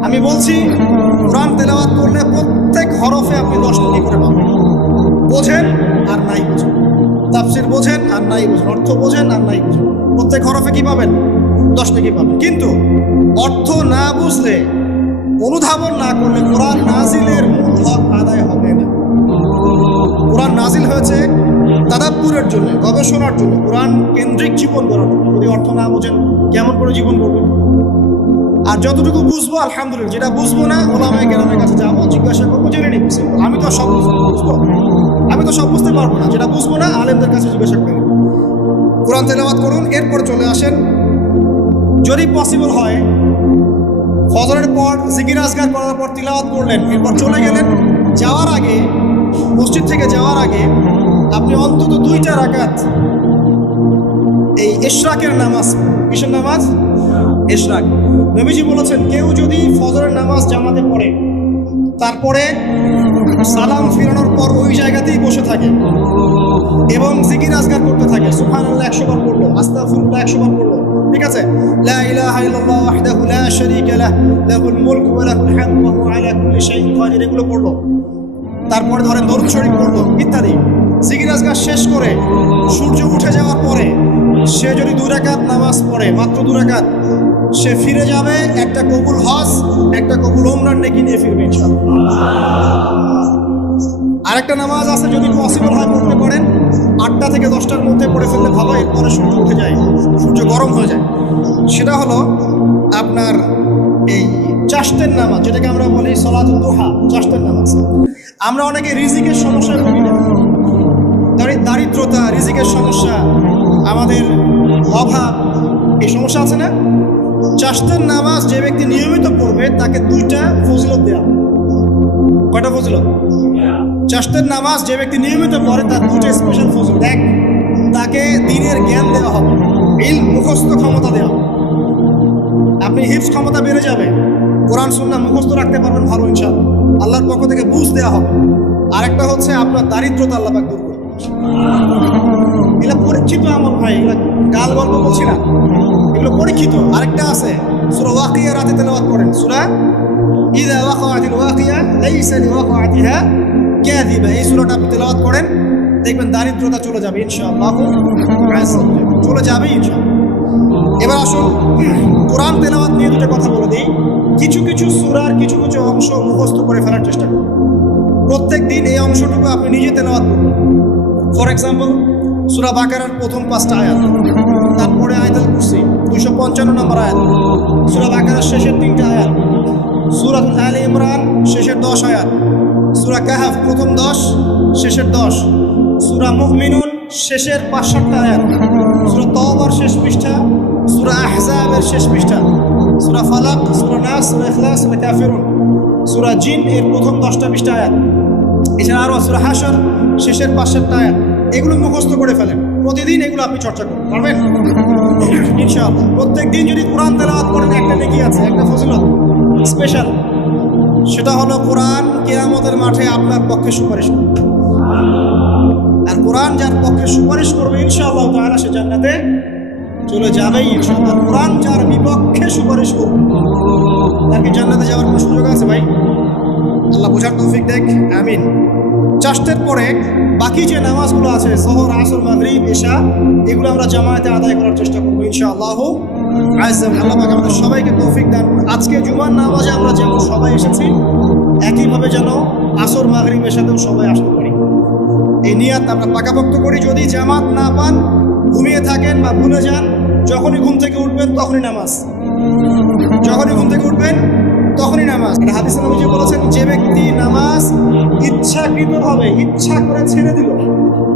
আমি বলছি কোরআন তেলাওয়াত করলে প্রত্যেক হরফে আপনি 10 নেকি করে পাবেন। বোঝেন আর নাই বোঝেন, তাফসীর বোঝেন আর নাই বোঝেন, অর্থ বোঝেন আর নাই বোঝেন, প্রত্যেক হরফে কি পাবেন? 10 নেকি পাবেন। কিন্তু অর্থ না বুঝলে, অনুধাবন না করলে কোরআন নাজিলের মূল হক আদায় হবে না। কোরআন নাজিল হয়েছে তাদাব্বুরের জন্য, গবেষণার জন্য, কোরআন কেন্দ্রিক জীবন গড়ার জন্য। যদি অর্থ না বোঝেন কেমন করে জীবন গড়বেন? আর যতটুকু বুঝবো আলহামদুলিল্লাহ, যেটা বুঝবো না ওলামায়ে কেরামের কাছে যাবো, জিজ্ঞাসা করবো, জেনে নিবো। আমি তো সব বুঝবো, আমি তো সব বুঝতে পারবো না। যেটা বুঝবো না আলেমদের কাছে জিজ্ঞাসা করে নিবো। কোরআন তেলাওয়াত করুন। এরপর চলে আসেন, যদি পসিবল হয়, ফজরের পর জিকির আজকার করার পর তিলাওয়াত করলেন, এরপর চলে গেলেন, যাওয়ার আগে, মসজিদ থেকে যাওয়ার আগে আপনি অন্তত 2টা রাকাত এই ইশরাকের নামাজ। কিসের নামাজ? ইশরাক। নবীজি বলেছেন, কেউ যদি ফজরের নামাজ জামাতে পড়ে, তারপরে সালাম ফিরানোর পর ওই জায়গাতেই বসে থাকে এবং জিকির আজকার করতে থাকে, সুবহানাল্লাহ 100 বার পড়লো, আস্তাগফিরুল্লাহ 100 বার পড়লো, ঠিক আছে, লা ইলাহা ইল্লাল্লাহ ওয়াহদাহু লা শারীকা লাহু লাহুল মুলকু ওয়া লাহুল হামদু ওয়া হুয়া আলা কুল্লি শাইইন কাদির, এগুলো পড়লো। তারপরে ধরেন দরুদ শরীফ পড়লো ইত্যাদি। জিকির আজকার শেষ করে সূর্য উঠে যাওয়ার পরে সে যদি 2 রাকাত নামাজ পড়ে, মাত্র 2 রাকাত, সে ফিরে যাবে একটা কবুল হজ, একটা কবুল ওমরার নেকি নিয়ে ফিরবে ইনশাআল্লাহ। আরেকটা নামাজ আছে, যদি পসিবল হয় পড়তে পারেন, 8টা থেকে 10টার মধ্যে পড়ে ফেললে ভালো, এরপরে সূর্য উঠে যায়, সূর্য গরম হয়ে যায়। সেটা হলো আপনার এই চাশতের নামাজ, যেটাকে আমরা বলি সলাতুল দুহা, চাশতের নামাজ। আমরা অনেকে রিজিকের সমস্যায় ভুগি না, দারিদ্রতা, রিজিকের সমস্যা, আমাদের অভাব, এই সমস্যা আছে না? চাশতের নামাজ যে ব্যক্তি নিয়মিত পড়বে তাকে 2টা ফজিলত দেওয়া। কয়টা ফজিলত? চাশতের নামাজ যে ব্যক্তি নিয়মিত পড়ে তার 2টা স্পেশাল ফজিলত। এক, তাকে দ্বীনের জ্ঞান দেওয়া হবে, ইলম মুখস্থ ক্ষমতা দেওয়া হবে। আপনি হিফজ ক্ষমতা বেড়ে যাবে, কোরআন সুন্নাহ মুখস্থ রাখতে পারবেন ভালো ইনশাআল্লাহ, আল্লাহর পক্ষ থেকে বুঝ দেওয়া হবে। আরেকটা হচ্ছে আপনার দারিদ্রতা আল্লাহ পাক দূর করবে। এগুলো পরীক্ষিত আমল ভাই, এগুলো গাল গল্প বলছি না, এগুলো পরীক্ষিত। আরেকটা আছে, সূরা ওয়াকিয়া রাতে তেলাওয়াত করেন, সূরা ইযা ওয়াকাআতিল ওয়াকিয়া লাইসা লিওয়াকাআতিহা কাযিবা, এই সূরাটা আপনি তেলাওয়াত করেন, দেখবেন দারিদ্রতা চলে যাবে ইনশাআল্লাহ, চলে যাবে ইনশাআল্লাহ। এবার আসুন কোরআন তেলাওয়াত নিয়ে 2টা কথা বলে দিই। কিছু কিছু সূরার কিছু কিছু অংশ মুখস্থ করে ফেলার চেষ্টা করুন। প্রত্যেক দিন এই অংশটুকু আপনি নিজে তেলাওয়াত করুন। ফর এক্সাম্পল, সূরা বাকারার প্রথম 5টা আয়াত, তারপরে আয়াতুল কুরসি 255 নম্বর আয়াত, সূরা বাকারার শেষের 3টা আয়াত, সূরাতুল আলে ইমরান শেষের 10 আয়াত, সূরা কাহফ প্রথম 10 শেষের 10, সূরা মুমিনুন শেষের 5-7টা আয়াত, সূরা তাওবার শেষ পৃষ্ঠা, সূরা আহজাবের শেষ পৃষ্ঠা, সূরা ফালাক, সূরা নাস, সূরা ইখলাস, সূরা কাফিরুন, সূরা জিন এর প্রথম 10টা 20টা আয়াত, এছাড়া আরও সূরা হাশর শেষের 5-7টা আয়াত। এগুলো মুখস্থ করে ফেলেন, প্রতিদিন এগুলো আপনি চর্চা করতে পারবেন ইনশাআল্লাহ। প্রত্যেক দিন যদি কোরআন তেলাওয়াত করেন একটা নেকি আছে, একটা ফজিলত স্পেশাল, সেটা হলো কোরআন কিয়ামতের মাঠে আপনার পক্ষে সুপারিশ করবে। আর কোরআন যার পক্ষে সুপারিশ করবে ইনশাআল্লাহ তাআলা সে জান্নাতে চলে যাবেই ইনশাআল্লাহ। কোরআন যার বিপক্ষে সুপারিশ করবে তার কি জান্নাতে যাওয়ার কোনো সুযোগ আছে ভাই? আল্লাহ বোঝার তৌফিক দেখ, আমিন। চাষতের পরে বাকি যে নামাজগুলো আছে যোহর, আসর, মাগরিব, ইশা, এগুলো আমরা জামায়াতে আদায় করার চেষ্টা করবো ইনশাআল্লাহ। আল্লাহ পাক আমাদের সবাইকে তৌফিক দান করুন। আজকে জুমার নামাজে আমরা যেমন সবাই এসেছি, একইভাবে যেন আসর, মাগরিব, ইশাতেও সবাই আসতে পারি, এই নিয়াত আমরা পাকাপোক্ত করি। যদি জামাত না পান, ঘুমিয়ে থাকেন বা ভুলে যান, যখনই ঘুম থেকে উঠবেন তখনই নামাজ, যখনই ঘুম থেকে উঠবেন তখনই নামাজ। হাদিসে নবীজি বলেছেন, যে ব্যক্তি নামাজ ইচ্ছাকৃতভাবে ইচ্ছা করে ছেড়ে দিল,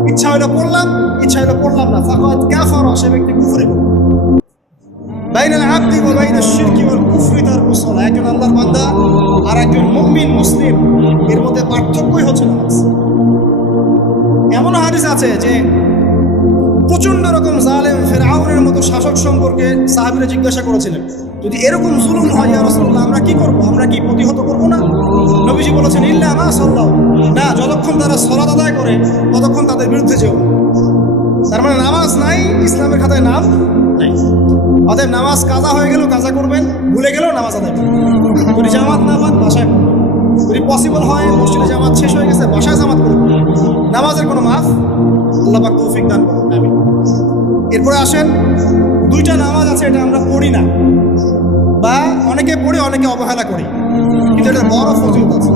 ইচ্ছা হইলো পড়লাম, ইচ্ছা হইলো পড়লাম না, ফাকাদ কাফারা, সে ব্যক্তি কুফরি করল। বাইনাল আবদি ওয়া বাইনাশ শিরকি ওয়াল কুফরি তারকুস সালাহ, একজন আল্লাহর বান্দা আর একজন মুমিন মুসলিম, এর মধ্যে পার্থক্যই হচ্ছে নামাজ। এমন হাদিস আছে যে প্রচন্ড রকম জালেম ফেরাউনের মতো শাসক সম্পর্কে সাহাবীরা জিজ্ঞাসা করেছিলেন, যদি এরকম জুলুম হয় ইয়া রাসূলুল্লাহ, আমরা কি করব? আমরা কি প্রতিহত করব না? নবীজি বলেছেন, ইল্লা মা সাল্লাল্লাহু, না, যতক্ষণ তারা সালাত আদায় করে ততক্ষণ তাদের বিরুদ্ধে যেও। তার মানে নামাজ নাই, ইসলামের খাতায় নাম নাই। অতএব নামাজ কাজা হয়ে গেল কাজা করবেন, ভুলে গেলেও নামাজ আদায় করবেন। যদি জামাত না পান বাসায় পড়বেন, যদি পসিবল হয় মসজিদে জামাত শেষ হয়ে গেছে বাসায় জামাত করবেন, নামাজের কোনো মাফ আল্লাহ পাক তৌফিক দান করুন, আমিন। এরপরে আসেন, 2টা নামাজ আছে এটা আমরা পড়ি না, বা অনেকে পড়ি অনেকে অবহেলা করি, কিন্তু এটা বড় ফজিলত আছে।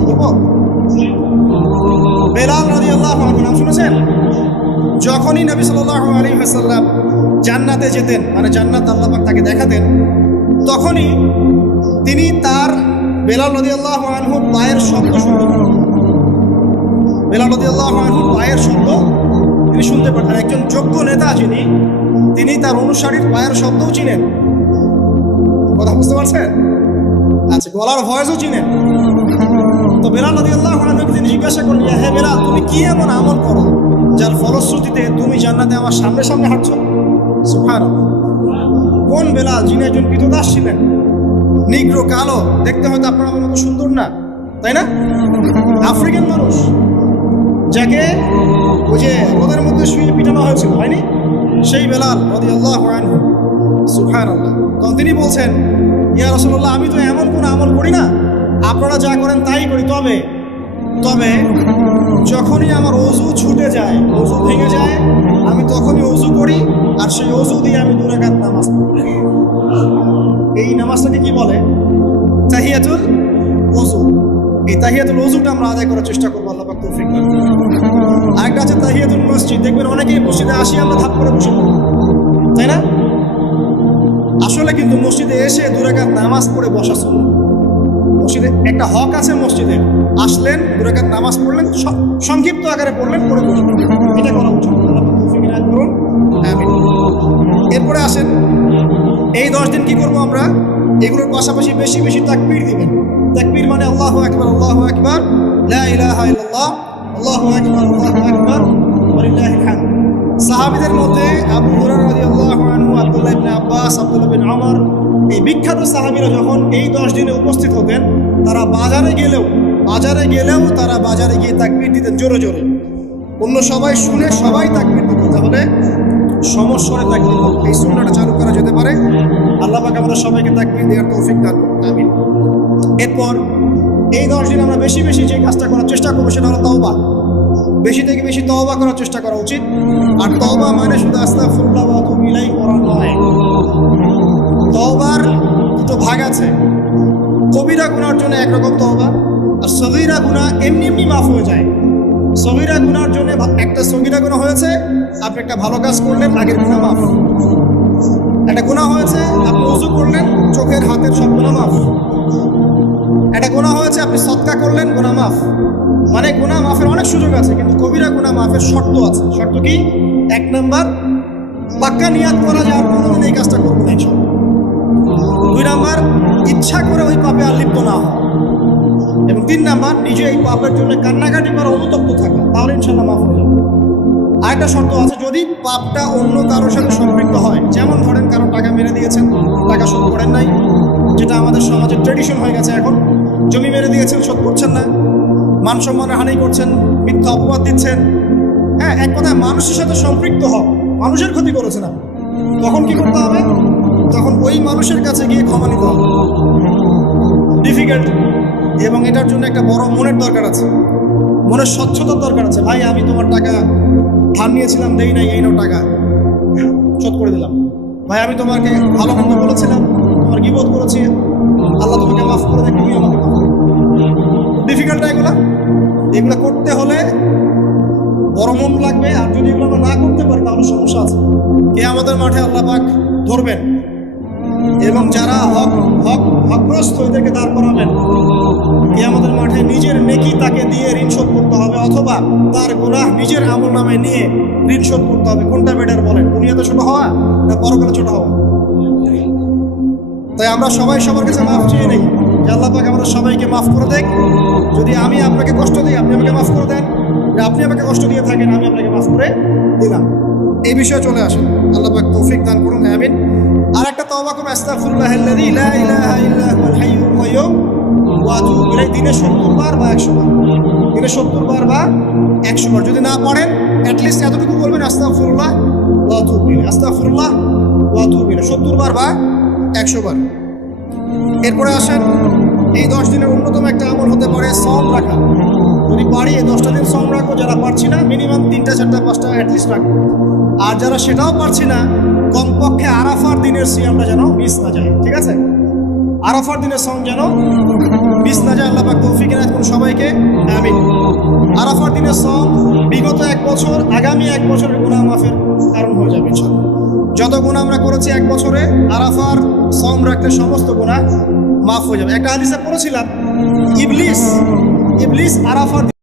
বেলাল রাদিয়াল্লাহু আনহু নাম শুনেছেন? যখনই নবী সাল্লাল্লাহু আলাইহি ওয়াসাল্লাম জান্নাতে যেতেন, মানে জান্নাত আল্লাহ পাক তাকে দেখাতেন, তখনই তিনি তার বেলাল রাদিয়াল্লাহু আনহুর পায়ের শব্দ শুনতে পেতেন। বেলাল রাদিয়াল্লাহু আনহুর পায়ের শব্দ তিনি শুনতে পেতেন। একজন যোগ্য নেতা যিনি, তিনি তার অনুসারীর পায়ের শব্দও চিনেন। কথা বুঝতে পারছেন? আচ্ছা, গলার ভয়েসও চিনেন। তো বেলাল রাদিয়াল্লাহু আনহুকে তিনি জিজ্ঞাসা করলেন, হে বেলাল, তুমি কি এমন আমল করো যার ফলশ্রুতিতে তুমি জান্নাতে আমার সামনে সামনে হাঁটছো? সুবহানাল্লাহ। কোন বেলাল? যিনি একজন ক্রীতদাস ছিলেন, নিগ্রো, কালো, দেখতে হয়তো আপনার আমার মতো সুন্দর না, তাই না? আফ্রিকান মানুষ, যাকে ওই যে রোদের মধ্যে শুয়ে পিটানো হয়েছিল, হয়নি? সেই বেলাল রাদিয়াল্লাহু আনহু, সুবহানাল্লাহ। তখন তিনি বলছেন, ইয়া রাসূলুল্লাহ, আমি তো এমন কোনো আমল করি না, আপনারা যা করেন তাই করি, তবে যখনই আমার ওযু ছুটে যায়, ওযু ভেঙে যায়, আমি তখনই ওযু করি, আর সেই ওযু দিয়ে আমি 2 রাকাত নামাজ পড়ি। এই নামাজটাকে কি বলে? তাহিয়াতুল ওযু। এই তাহিয়াতুল ওযুটা আমরা আদায় করার চেষ্টা করবো, আল্লাহ পাক তৌফিক দান করুন। আরেকটা আছে তাহিয়াতুল মসজিদ। দেখবেন অনেকেই মসজিদে আসি আমরা ধাপ করে বসে পড়ি, তাই না? আসলে কিন্তু মসজিদে এসে 2 রাকাত নামাজ পড়ে বসা সুন্নাহ। মসজিদে একটা হক আছে, মসজিদে আসলেন, 2 রাকাত নামাজ পড়লেন, সংক্ষিপ্ত আকারে পড়লেন, পড়ে বসলেন, এটা করা উচিত। আল্লাহ পাক তৌফিক দান করুন, আমিন। এরপরে আসেন, এই 10 দিন কি করবো আমরা? এগুলোর পাশাপাশি বেশি বেশি তাকবীর দিবেন। তাকবীর মানে আল্লাহু আকবার, আল্লাহু আকবার, লা ইলাহা ইল্লাল্লাহ, আল্লাহু আকবার, আল্লাহু আকবার, ওয়ালিল্লাহিল হামদ। সাহাবীদের মধ্যে আবু হুরায়রা রাদিয়াল্লাহু আনহু, আব্দুল্লাহ ইবনে আব্বাস, আব্দুল্লাহ বিন ওমর, এই বিখ্যাত সাহাবীরা যখন এই 10 দিনে উপস্থিত হতেন, তারা বাজারে গেলেও তারা বাজারে গিয়ে তাকবীর দিতেন জোরে জোরে। অন্য সবাই শুনে সবাই তাকবীর দিত, তাহলে সমস্বরে তাকবীর হতো। এই সুন্নাহটা চালু করা যেতে পারে। আল্লাহ পাক আমাদের সবাইকে তাকবীর দেওয়ার তৌফিক দান করুন, আমিন। এরপর এই 10 দিন আমরা বেশি বেশি যে কাজটা করার চেষ্টা করবো সেটা হলো তওবা। বেশি থেকে বেশি তওবা করার চেষ্টা করা উচিত। আর তওবা মানে শুধু আস্তাগফিরুল্লাহ ওয়া আতুবু ইলাইহি করা নয়। তওবার 2টো ভাগ আছে। কবিরা গুনার জন্য একরকম তওবা, আর সগীরা গুনাহ এমনি এমনি মাফ হয়ে যায়। সগীরা গুনার জন্য একটা সগীরা গুনাহ হয়েছে, আপনি একটা ভালো কাজ করলেন, আগের গুনাহ মাফ। একটা গুনাহ হয়েছে, আপনি ওযু করলেন, চোখের হাতের সব গুনাহ মাফ। একটা গুনাহ হয়েছে, আপনি সদকা করলেন, গুনাহ মাফ। মানে গুনাহ মাফের অনেক সুযোগ আছে, কিন্তু কবিরা গুনাহ মাফের শর্ত আছে। শর্ত কি? 1 নাম্বার, পাক্কা নিয়াত করা যায় আর কোনোদিন এই কাজটা করবো না ইনশাআল্লাহ। 2 নাম্বার, ইচ্ছা করে ওই পাপে আর লিপ্ত না হওয়া। এবং 3 নাম্বার, নিজে এই পাপের জন্য কান্নাকাটি করা, অনুতপ্ত থাকা, তাহলে ইনশাআল্লাহ মাফ হয়ে যাবে। আরেকটা শর্ত আছে, যদি পাপটা অন্য কারোর সাথে সম্পৃক্ত হয়, যেমন ধরেন কারো টাকা মেরে দিয়েছেন, টাকা শোধ করেন নাই, যেটা আমাদের সমাজের ট্রেডিশন হয়ে গেছে এখন। জমি মেরে দিয়েছেন, শোধ করছেন না, মান সম্মানের হানি করছেন, মিথ্যা অপবাদ দিচ্ছেন। হ্যাঁ, এক কথায় মানুষের সাথে সম্পৃক্ত হও, মানুষের ক্ষতি করেছেন আপনি, তখন কি করতে হবে? তখন ওই মানুষের কাছে গিয়ে ক্ষমা নিতে হবে। ডিফিকাল্ট, এবং এটার জন্য একটা বড় মনের দরকার আছে, মনের স্বচ্ছতার দরকার আছে। ভাই, আমি তোমার টাকা ধার নিয়েছিলাম, দেই নাই, এই নাও টাকা, শোধ করে দিলাম। ভাই, আমি তোমাকে ভালো মন্দ বলেছিলাম, তোমার গীবত করেছি, আল্লাহ তোমাকে মাফ করে দেয়, তুমি আমাকে মাফ করে দাও। ডিফিকাল্ট এগুলো করতে হলে বড় মন লাগবে। আর যদি এগুলো আমরা না করতে পারি, তাহলে সমস্যা আছে। কিয়ামতের মাঠে আল্লাহ পাক ধরবেন, এবং যারা হকগ্রস্ত এদেরকে দাঁড় করাবেন। কিয়ামতের মাঠে নিজের নেকি তাকে দিয়ে ঋণ শোধ করতে হবে, অথবা তার গুনাহ নিজের আমল নামে নিয়ে ঋণ শোধ করতে হবে। কোনটা বেটার বলেন? দুনিয়াতে ছোট হওয়া না পরকালে ছোট হওয়া? তাই আমরা সবাই সবার কাছে মাফ চেয়ে নেই, যে আল্লাহ পাক আমাদের সবাইকে মাফ করে দেখ। যদি আমি আপনাকে কষ্ট দিই, আপনি আমাকে মাফ করে দেন। আপনি আমাকে কষ্ট দিয়ে থাকেন, আমি আপনাকে মাফ করে দিলাম। এই বিষয়ে চলে আসেন। আল্লাহ পাক তৌফিক দান করুন, আমিন। আর একটা তওবা করুন, আস্তাগফিরুল্লাহাল্লাযী লা ইলাহা ইল্লা হুয়াল হাইয়ুল কাইয়্যুম ওয়া আতুবু ইলাইহি। দিনে 70 বার বা 100 বার, দিনে 70 বার বা 100 বার। যদি না পড়েন, অ্যাটলিস্ট এতটুকু বলবেন, আস্তাগফিরুল্লাহ ওয়া আতুবু ইলাইহি, আস্তাগফিরুল্লাহ ওয়া আতুবু ইলাইহি, 70 বার বা 100 বার। এরপরে আসেন, এই 10 দিনের অন্যতম একটা আমল হতে পারে সওম রাখা। যদি পারি এই 10টা দিন সওম রাখবো, যারা পারছি না মিনিমাম 3টা 4টা 5টা অ্যাটলিস্ট রাখবো। আর যারা সেটাও পারছি না, কমপক্ষে আরাফার দিনের সিয়ামটা যেন মিস না যায়। ঠিক আছে? আরাফার দিনের সওম যেন মিস না যায়। আল্লাহ পাক তৌফিক এনায়েত করুন সবাইকে, আমিন। আরাফার দিনের সওম বিগত 1 বছর, আগামী 1 বছরের গুনাহ মাফের কারণ হয়ে যাবে ইনশাআল্লাহ। যত গুনাহ আমরা করেছি 1 বছরে, আরাফার সওম রাখলে সমস্ত গুনাহ মাফ হয়ে যাবে। একটা হাদিসে পড়েছিলাম, ইবলিস আরাফার